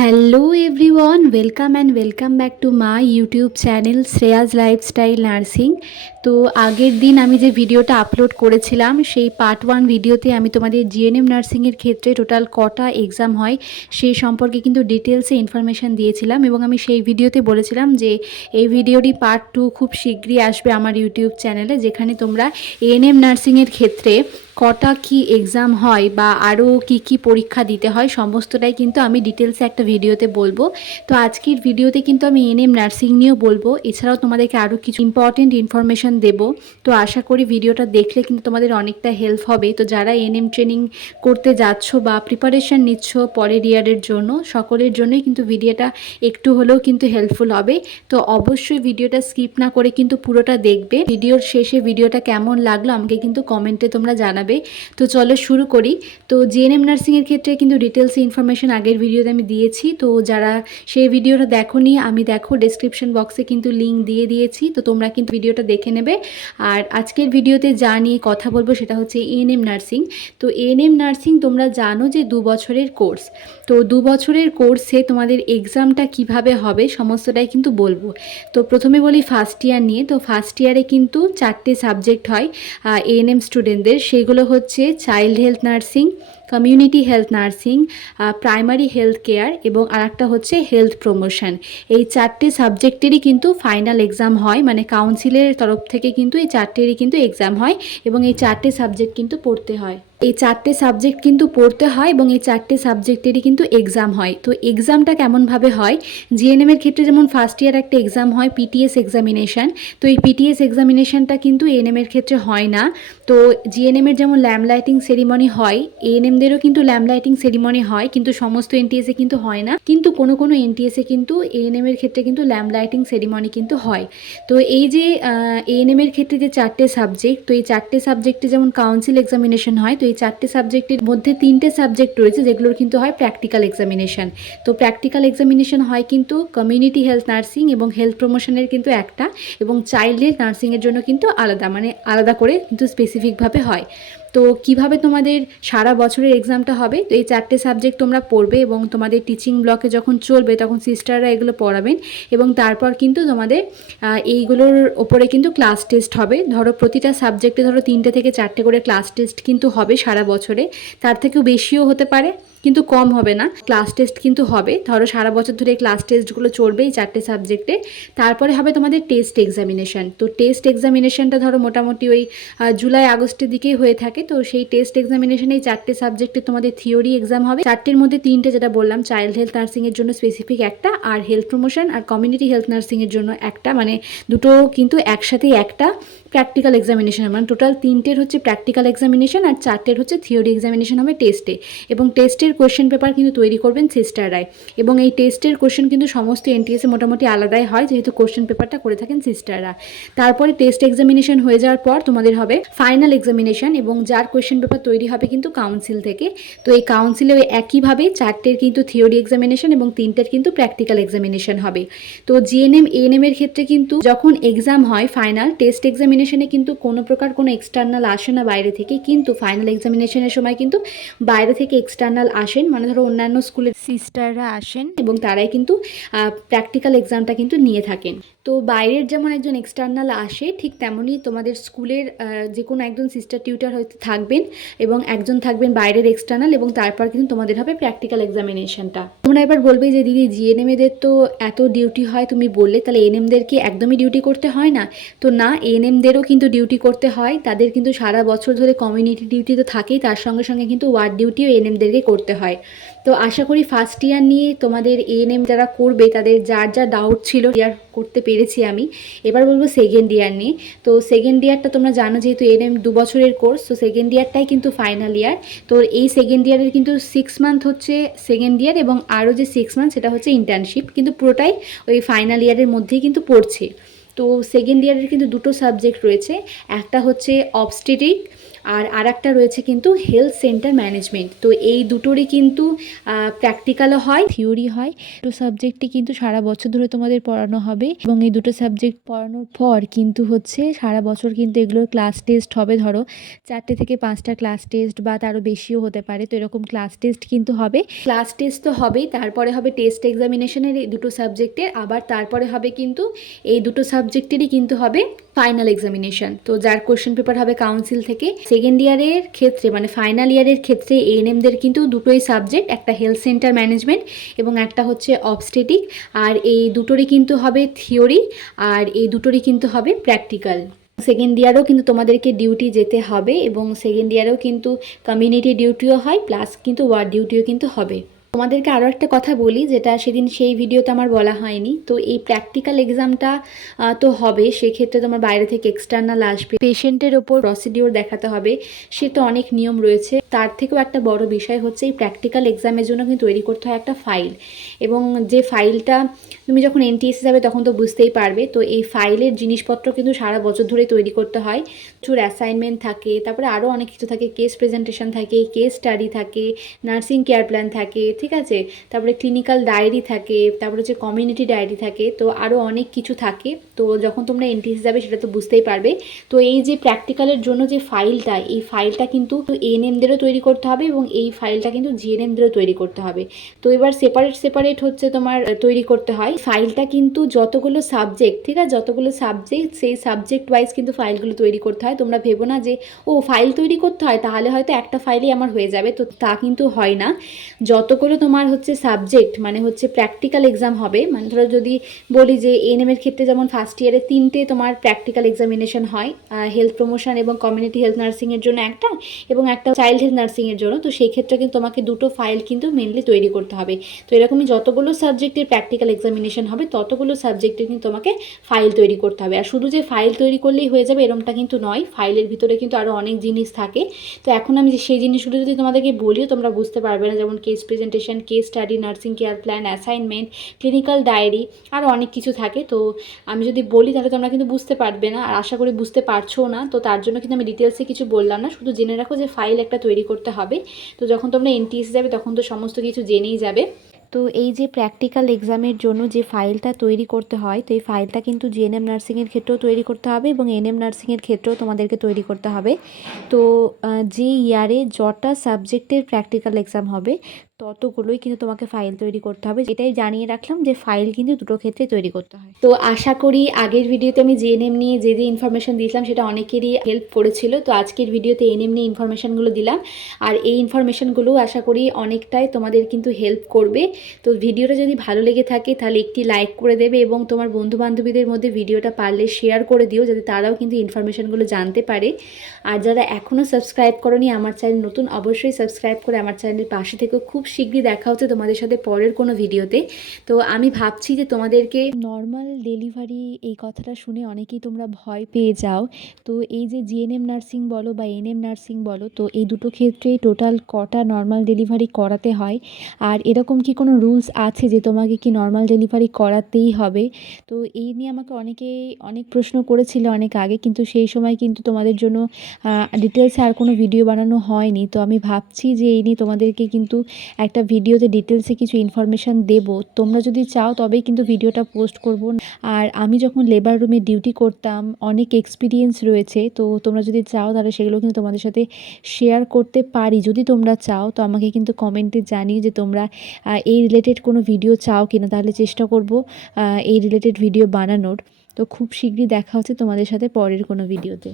Hello everyone, welcome back to my YouTube channel Shreyaz lifestyle nursing. তো আগের দিন আমি যে ভিডিওটা আপলোড করেছিলাম সেই পার্ট 1 ভিডিওতে আমি তোমাদের জিএনএম নার্সিংয়ের ক্ষেত্রে টোটাল কটা এক্সাম হয় সেই সম্পর্কে কিন্তু ডিটেলসে ইনফরমেশান দিয়েছিলাম, এবং আমি সেই ভিডিওতে বলেছিলাম যে এই ভিডিওটি পার্ট 2 খুব শীঘ্রই আসবে আমার ইউটিউব চ্যানেলে, যেখানে তোমরা এএনএম নার্সিংয়ের ক্ষেত্রে কটা কি এক্সাম হয় বা আরও কি পরীক্ষা দিতে হয় সমস্তটাই কিন্তু আমি ডিটেলসে একটা ভিডিওতে বলবো। তো আজকের ভিডিওতে কিন্তু আমি এএনএম নার্সিং নিয়েও বলবো, এছাড়াও তোমাদেরকে আরও কিছু ইম্পর্টেন্ট ইনফরমেশান দেবো। তো আশা করি ভিডিওটা দেখলে কিন্তু তোমাদের অনেকটা হেল্প হবে। তো যারা এএনএম ট্রেনিং করতে যাচ্ছ বা প্রিপারেশান নিচ্ছ পরের ইয়ারের জন্য, সকলের জন্যই কিন্তু ভিডিওটা একটু হলেও কিন্তু হেল্পফুল হবে। তো অবশ্যই ভিডিওটা স্কিপ না করে কিন্তু পুরোটা দেখবে। ভিডিওর শেষে ভিডিওটা কেমন লাগলো আমাকে কিন্তু কমেন্টে তোমরা জানাবে। তো চলো শুরু করি। তো জিএনএম নার্সিংয়ের ক্ষেত্রে কিন্তু ডিটেলস ইনফরমেশন আগের ভিডিওতে আমি দিয়েছি। তো যারা সেই ভিডিওটা দেখোনি, আমি দেখো ডেসক্রিপশন বক্সে কিন্তু লিঙ্ক দিয়ে দিয়েছি, তো তোমরা কিন্তু ভিডিওটা দেখে নেবে। আর আজকের ভিডিওতে যা নিয়ে কথা বলবো সেটা হচ্ছে এএনএম নার্সিং। তো এএনএম নার্সিং তোমরা জানো যে 2 বছরের কোর্স। তো 2 বছরের কোর্সে তোমাদের এক্সামটা কিভাবে হবে সমস্তটাই কিন্তু বলবো। তো প্রথমে বলি ফার্স্ট ইয়ার নিয়ে। তো ফার্স্ট ইয়ারে কিন্তু 4টে সাবজেক্ট হয় এএনএম স্টুডেন্টদের। সেগুলো হচ্ছে child health nursing, community health nursing, primary health care এবং আরেকটা হচ্ছে হেলথ প্রমোশন। এই 4টে সাবজেক্টেরই কিন্তু ফাইনাল এক্সাম হয়, মানে কাউন্সিলের তরফ থেকে কিন্তু এই 4টেরই কিন্তু এক্সাম হয়, এবং এই 4টে সাবজেক্ট কিন্তু পড়তে হয়। এই 4টে সাবজেক্ট কিন্তু পড়তে হয় এবং এই 4টে সাবজেক্টেরই কিন্তু এক্সাম হয়। তো এক্সামটা কেমনভাবে হয়, জিএনএমের ক্ষেত্রে যেমন ফার্স্ট ইয়ার একটা এক্সাম হয় পিটিএস এক্সামিনেশান। তো এই পিটিএস এক্সামিনেশানটা কিন্তু এএনএমের ক্ষেত্রে হয় না। তো জিএনএমের যেমন ল্যাম্প লাইটিং সেরিমনি হয়, এএনএমদেরও কিন্তু ল্যাম্প লাইটিং সেরিমনি হয়, কিন্তু সমস্ত এনটিএসে কিন্তু হয় না। কিন্তু কোনো এনটিএসে কিন্তু এএনএমের ক্ষেত্রে কিন্তু ল্যাম্প লাইটিং সেরিমনি কিন্তু হয়। তো এই যে এএনএমের ক্ষেত্রে যে 4টে সাবজেক্ট, তো এই 4টে সাবজেক্টে যেমন কাউন্সিল এক্সামিনেশন হয়, তো এই 4টে সাবজেক্টের মধ্যে 3টে সাবজেক্ট রয়েছে যেগুলোর কিন্তু হয় প্র্যাকটিক্যাল এক্সামিনেশন। তো প্র্যাকটিক্যাল এক্সামিনেশন হয় কিন্তু কমিউনিটি হেলথ নার্সিং এবং হেলথ প্রমোশনের কিন্তু একটা, এবং চাইল্ড হেলথ নার্সিংয়ের জন্য কিন্তু আলাদা, মানে আলাদা করে কিন্তু স্পেসিফিকভাবে হয়। তো কিভাবে তোমাদের সারা বছরের এক্সামটা হবে, তো এই 4টে সাবজেক্ট তোমরা পড়বে এবং তোমাদের টিচিং ব্লকে যখন চলবে তখন সিস্টাররা এগুলো পড়াবেন, এবং তারপর কিন্তু তোমাদের এইগুলোর ওপরে কিন্তু ক্লাস টেস্ট হবে। ধরো প্রতিটা সাবজেক্টে ধরো 3টে থেকে 4টে করে ক্লাস টেস্ট কিন্তু হবে সারা বছরে, তার থেকেও বেশিও হতে পারে কিন্তু কম হবে না। ক্লাস টেস্ট কিন্তু হবে, ধরো সারা বছর ধরে এই ক্লাস টেস্টগুলো চলবে এই 4টে সাবজেক্টে। তারপরে হবে তোমাদের টেস্ট এক্সামিনেশান। তো টেস্ট এক্সামিনেশানটা ধরো মোটামুটি ওই জুলাই আগস্টের দিকেই হয়ে থাকে। তো সেই টেস্ট এক্সামিনেশানে এই 4টে সাবজেক্টে তোমাদের থিওরি এক্সাম হবে। 4টের মধ্যে 3টে যেটা বললাম চাইল্ড হেলথ নার্সিংয়ের জন্য স্পেসিফিক একটা, আর হেলথ প্রমোশন আর কমিউনিটি হেলথ নার্সিংয়ের জন্য একটা, মানে দুটো কিন্তু একসাথেই একটা প্র্যাকটিক্যাল এক্সামিনেশন। মানে টোটাল 3টের হচ্ছে প্র্যাকটিক্যাল এক্সামিনেশন আর 4টের হচ্ছে থিওরি এক্সামিনেশন হবে টেস্টে, এবং টেস্টের কোয়েশ্চেন পেপার কিন্তু তৈরি করবেন সিস্টাররাই। এবং এই টেস্টের কোয়েশ্চেন কিন্তু সমস্ত এনটিএসে মোটামুটি আলাদাই হয়, যেহেতু কোয়েশ্চেন পেপারটা করে থাকেন সিস্টাররা। তারপরে টেস্ট এক্সামিনেশন হয়ে যাওয়ার পর তোমাদের হবে ফাইনাল এক্সামিনেশন, এবং যার কোয়েশ্চেন পেপার তৈরি হবে কিন্তু কাউন্সিল থেকে। তো এই কাউন্সিলে ওই একইভাবে 4টের কিন্তু থিওরি এক্সামিনেশন এবং 3টের কিন্তু প্র্যাকটিক্যাল এক্সামিনেশন হবে। তো জিএনএম এএনএম এর ক্ষেত্রে কিন্তু যখন এক্সাম হয় ফাইনাল টেস্ট এক্সামিনেশনে কিন্তু কোনো প্রকার কোনো এক্সটার্নাল আসে না বাইরে থেকে, কিন্তু ফাইনাল এক্সামিনেশনের সময় কিন্তু বাইরে থেকে এক্সটার্নাল আসেন, মানে ধরো অন্যান্য স্কুলের সিস্টাররা আসেন এবং তারাই কিন্তু প্র্যাকটিক্যাল এক্সামটা কিন্তু নিয়ে থাকেন। তো বাইরের যেমন একজন এক্সটার্নাল আসে, ঠিক তেমনই তোমাদের স্কুলের যে কোনো একজন সিস্টার টিউটার হয়তো থাকবেন, এবং একজন থাকবেন বাইরের এক্সটার্নাল, এবং তারপর কিন্তু তোমাদের হবে প্র্যাকটিক্যাল এক্সামিনেশনটা। তোমরা এবার বলবে যে দিদি জিএনএমদের তো এত ডিউটি হয় তুমি বললে, তাহলে এএনএমদের কি একদমই ডিউটি করতে হয় না? তো না, এএনএমদেরও কিন্তু ডিউটি করতে হয়। তাদের কিন্তু সারা বছর ধরে কমিউনিটি ডিউটি তো থাকেই, তার সঙ্গে সঙ্গে কিন্তু ওয়ার্ড ডিউটিও এএনএমদেরকে করতে হয়। তো আশা করি ফার্স্ট ইয়ার নিয়ে তোমাদের এএনএম যারা করবে তাদের যার যা ডাউট ছিল ক্লিয়ার করতে পেরেছি আমি। এবার বলবো সেকেন্ড ইয়ার নিয়ে। তো সেকেন্ড ইয়ারটা তোমরা জানো যেহেতু এএনএম 2 বছরের কোর্স, তো সেকেন্ড ইয়ারটাই কিন্তু ফাইনাল ইয়ার। তো এই সেকেন্ড ইয়ারের কিন্তু 6 মান্থ হচ্ছে সেকেন্ড ইয়ার, এবং আরও যে 6 মান্থ সেটা হচ্ছে ইন্টার্নশিপ, কিন্তু পুরোটাই ওই ফাইনাল ইয়ারের মধ্যেই কিন্তু পড়ছে। তো সেকেন্ড ইয়ারের কিন্তু দুটো সাবজেক্ট রয়েছে, একটা হচ্ছে অবস্টেট্রিক আর আরেকটা রয়েছে কিন্তু হেলথ সেন্টার ম্যানেজমেন্ট। তো এই দুটোরই কিন্তু প্র্যাকটিক্যালও হয়, থিওরি হয়। দুটো সাবজেক্টই কিন্তু সারা বছর ধরে তোমাদের পড়ানো হবে এবং এই দুটো সাবজেক্ট পড়ানোর পর কিন্তু হচ্ছে সারা বছর কিন্তু এগুলোর ক্লাস টেস্ট হবে। ধরো 4টে থেকে 5টা ক্লাস টেস্ট বা তারও বেশিও হতে পারে। তো এরকম ক্লাস টেস্ট কিন্তু হবে। ক্লাস টেস্ট তো হবেই, তারপরে হবে টেস্ট এক্সামিনেশনের এই দুটো সাবজেক্টের, আবার তারপরে হবে কিন্তু এই দুটো সাবজেক্টেরই কিন্তু হবে ফাইনাল এক্সামিনেশন। তো যার কোশ্চেন পেপার হবে কাউন্সিল থেকে। সেকেন্ড ইয়ারের ক্ষেত্রে মানে ফাইনাল ইয়ারের ক্ষেত্রে এএনএমদের কিন্তু দুটোই সাবজেক্ট, একটা হেলথ সেন্টার ম্যানেজমেন্ট এবং একটা হচ্ছে অবস্টেটিক। আর এই দুটোরই কিন্তু হবে থিওরি আর এই দুটোরই কিন্তু হবে প্র্যাকটিক্যাল। সেকেন্ড ইয়ারেও কিন্তু তোমাদেরকে ডিউটি যেতে হবে এবং সেকেন্ড ইয়ারেও কিন্তু কমিউনিটি ডিউটিও হয়, প্লাস কিন্তু ওয়ার্ড ডিউটিও কিন্তু হবে। তোমাদেরকে আরও একটা কথা বলি, যেটা সেদিন সেই ভিডিওতে আমার বলা হয়নি। তো এই প্র্যাকটিক্যাল এক্সামটা তো হবে, সেক্ষেত্রে তোমার বাইরে থেকে এক্সটার্নাল আসবে, পেশেন্টের ওপর প্রসিডিওর দেখাতে হবে, সে তো অনেক নিয়ম রয়েছে। তার থেকেও একটা বড় বিষয় হচ্ছে এই প্র্যাকটিক্যাল এক্সামের জন্য কিন্তু তৈরি করতে হয় একটা ফাইল, এবং যে ফাইলটা তুমি যখন এনটিএসসি যাবে তখন তো বুঝতেই পারবে। তো এই ফাইলের জিনিসপত্র কিন্তু সারা বছর ধরে তৈরি করতে হয়। প্রচুর অ্যাসাইনমেন্ট থাকে, তারপরে আরও অনেক কিছু থাকে, কেস প্রেজেন্টেশন থাকে, কেস স্টাডি থাকে, নার্সিং কেয়ার প্ল্যান থাকে, ঠিক আছে, তারপরে ক্লিনিক্যাল ডায়েরি থাকে, তারপরে হচ্ছে কমিউনিটি ডায়েরি থাকে, তো আরও অনেক কিছু থাকে। তো যখন তোমরা এনটিএসসি যাবে সেটা তো বুঝতেই পারবে। তো এই যে প্র্যাকটিক্যালের জন্য যে ফাইলটা, এই ফাইলটা কিন্তু এএনএমদেরও তৈরি করতে হবে এবং এই ফাইলটা কিন্তু জিএনএমদেরও তৈরি করতে হবে। তো এবার সেপারেট হচ্ছে তোমার তৈরি করতে হয় ফাইলটা, কিন্তু যতগুলো সাবজেক্ট, ঠিক আছে, যতগুলো সাবজেক্ট সেই সাবজেক্ট ওয়াইজ কিন্তু ফাইলগুলো তৈরি করতে হয়। তোমরা ভেবো না যে ও ফাইল তৈরি করতে হয় তাহলে হয়তো একটা ফাইলেই আমার হয়ে যাবে, তো তা কিন্তু হয় না। যতগুলো তোমার হচ্ছে সাবজেক্ট মানে হচ্ছে প্র্যাকটিক্যাল এক্সাম হবে, মানে ধরো যদি বলি যে এএনএমের ক্ষেত্রে যেমন ফার্স্ট ইয়ারে 3টে তোমার প্র্যাকটিক্যাল এক্সামিনেশন হয়, হেলথ প্রমোশন এবং কমিউনিটি হেলথ নার্সিংয়ের জন্য একটা এবং একটা চাইল্ড হেলথ নার্সিংয়ের জন্য। তো সেই ক্ষেত্রে কিন্তু তোমাকে দুটো ফাইল কিন্তু মেনলি তৈরি করতে হবে। তো এরকমই যতগুলো সাবজেক্টের প্র্যাকটিক্যাল এক্সামিনেশন হবে ততগুলো সাবজেক্টের কিন্তু তোমাকে ফাইল তৈরি করতে হবে। আর শুধু যে ফাইল তৈরি করলেই হয়ে যাবে এরকমটা কিন্তু নয়, ফাইলের ভিতরে কিন্তু আরও অনেক জিনিস থাকে। তো এখন আমি যে সেই জিনিসগুলো যদি তোমাদেরকে বলিও তোমরা বুঝতে পারবে না, যেমন case presentation, case study, nursing care plan, assignment, clinical diary, আরও অনেক কিছু থাকে। তো আমি যদি বলি তাহলে তোমরা কিন্তু বুঝতে পারবে না, আর আশা করি বুঝতে পারছো না। তো তার জন্য কিন্তু আমি ডিটেলসে কিছু বললাম না, শুধু জেনে রাখো যে ফাইল একটা তৈরি করতে হবে। তো যখন তোমরা এনটিএসসি যাবে তখন তো সমস্ত কিছু জেনেই যাবে। তো এই যে প্র্যাকটিক্যাল এক্সামের জন্য যে ফাইলটা তৈরি করতে হয়, তো এই ফাইলটা কিন্তু জিএনএম নার্সিংয়ের ক্ষেত্রেও তৈরি করতে হবে এবং এনএম নার্সিংয়ের ক্ষেত্রেও তোমাদেরকে তৈরি করতে হবে। তো যে ইয়ারে যটা সাবজেক্টের প্র্যাকটিক্যাল এক্সাম হবে ততগুলোই কিন্তু তোমাকে ফাইল তৈরি করতে হবে। এটাই জানিয়ে রাখলাম যে ফাইল কিন্তু দুটো ক্ষেত্রে তৈরি করতে হয়। তো আশা করি আগের ভিডিওতে আমি জিএনএম নিয়ে যে ইনফরমেশন দিয়েছিলাম সেটা অনেকেরই হেল্প করেছিল। তো আজকের ভিডিওতে এএনএম নিয়ে ইনফরমেশানগুলো দিলাম, আর এই ইনফরমেশানগুলো আশা করি অনেকটাই তোমাদের কিন্তু হেল্প করবে। তো ভিডিওটা যদি ভালো লেগে থাকে তাহলে একটি লাইক করে দেবে এবং তোমার বন্ধু বান্ধবীদের মধ্যে ভিডিওটা পারলে শেয়ার করে দিও, যাতে তারাও কিন্তু ইনফরমেশানগুলো জানতে পারে। আর যারা এখনও সাবস্ক্রাইব করোনি আমার চ্যানেল নতুন, অবশ্যই সাবস্ক্রাইব করে আমার চ্যানেলের পাশে থেকে। খুব শীঘ্রই দেখা হচ্ছে তোমাদের সাথে পরের কোনো ভিডিওতে। তো আমি ভাবছি যে তোমাদেরকে নর্মাল ডেলিভারি এই কথাটা শুনে অনেকেই তোমরা ভয় পেয়ে যাও। তো এই যে জিএনএম নার্সিং বলো বা এনএম নার্সিং বলো, তো এই দুটো ক্ষেত্রেই টোটাল কটা নর্মাল ডেলিভারি করাতে হয়, আর এরকম কি কোনো রুলস আছে যে তোমাকে কি নর্মাল ডেলিভারি করাতেই হবে? তো এই নিয়ে আমাকে অনেক প্রশ্ন করেছিল অনেক আগে, কিন্তু সেই সময় কিন্তু তোমাদের জন্য ডিটেলসে আর কোনো ভিডিও বানানো হয়নি। তো আমি ভাবছি যে এই নিয়ে তোমাদেরকে কিন্তু একটা ভিডিওতে ডিটেলসে কিছু ইনফরমেশান দেবো। তোমরা যদি চাও তবেই কিন্তু ভিডিওটা পোস্ট করব। আর আমি যখন লেবার রুমে ডিউটি করতাম অনেক এক্সপিরিয়েন্স রয়েছে, তো তোমরা যদি চাও তাহলে সেগুলো কিন্তু তোমাদের সাথে শেয়ার করতে পারি। যদি তোমরা চাও তো আমাকে কিন্তু কমেন্টে জানিও যে তোমরা এই রিলেটেড কোনো ভিডিও চাও কিনা, তাহলে চেষ্টা করব এই রিলেটেড ভিডিও বানানোর। তো খুব শীঘ্রই দেখা হচ্ছে তোমাদের সাথে পরের কোনো ভিডিওতে।